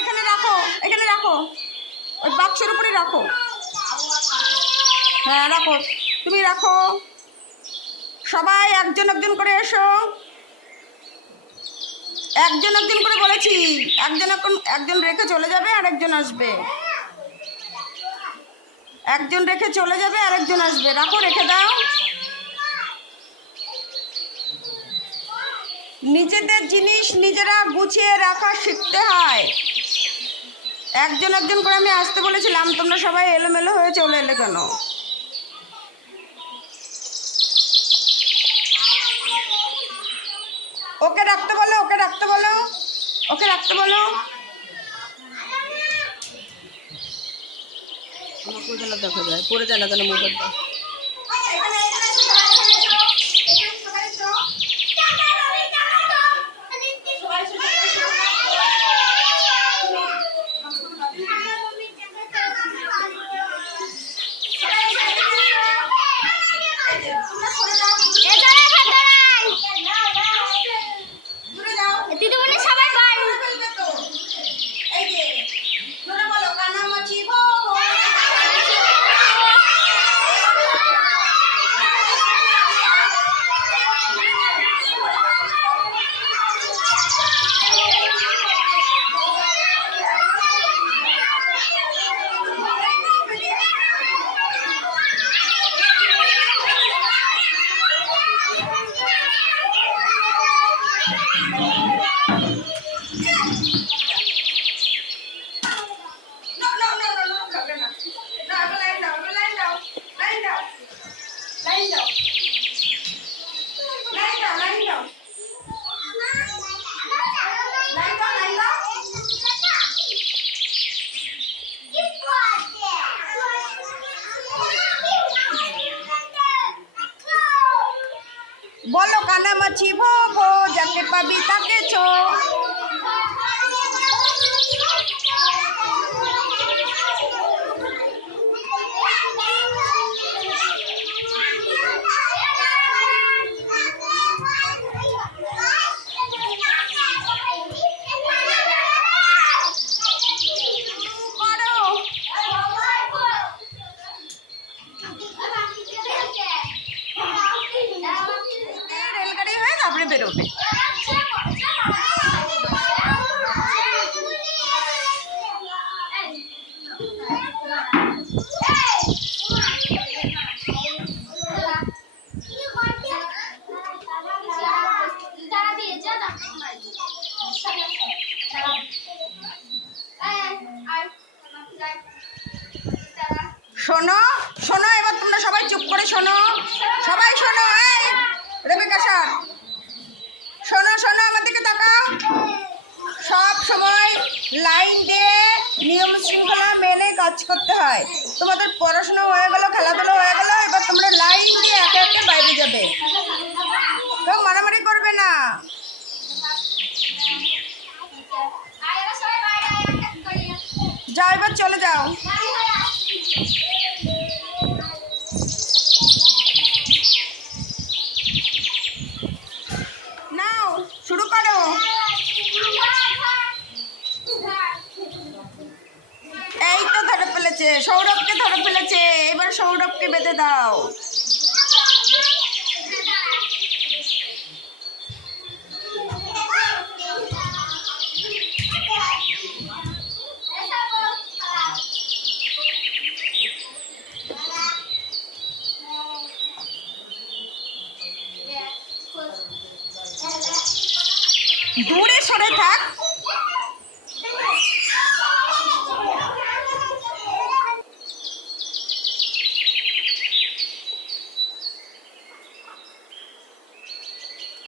এখানে রাখো, এখানে রাখো, ওই বাক্সের উপরে রাখো। হ্যাঁ রাখো, তুমি রাখো। সবাই একজন একজন করে এসো, একজন একজন করে বলেছি। একজন রেখে চলে যাবে আর একজন আসবে, একজন রেখে চলে যাবে আর একজন আসবে। রাখো, রেখে দাও। নিজেদের জিনিস নিজেরা গুছিয়ে রাখা শিখতে হয়। একজন একজন করে আমি আসতে বলেছিলাম, তোমরা সবাই এলোমেলো হয়ে চলে এলে কেন? ওকে রাখতে বলো, ওকে রাখতে বলো, ওকে রাখতে বলো। আমার দেখা যায়, পড়ে যায় না কেন মোবাইলটা? বলো কানামাছি ভো ভো, যাকে পাবি তাকে ছো। রেলগাড়ি হয়ে তারপরে বেরোবে। শোনো শোনো, এবার তোমরা সবাই চুপ করে শোনো, সবাই শোনো। এই রেবেকা স্যার, শোনো শোনো, আমার দিকে তাকাও। সব সময় লাইন দিয়ে নিয়ম শৃঙ্খলা মেনে কাজ করতে হয়। তোমাদের পড়াশোনা হয়ে গেল, খেলাধুলা হয়ে গেল, এবার তোমরা লাইন দিয়ে একে একে বাইরে যাবে। কেউ মারামারি করবে না। যাও, এবার চলে যাও। নাও শুরু করো। এই তো ধরে ফেলেছে, সৌরভকে ধরে ফেলেছে। এবার সৌরভকে বেঁধে দাও। দূরে সরে থাক,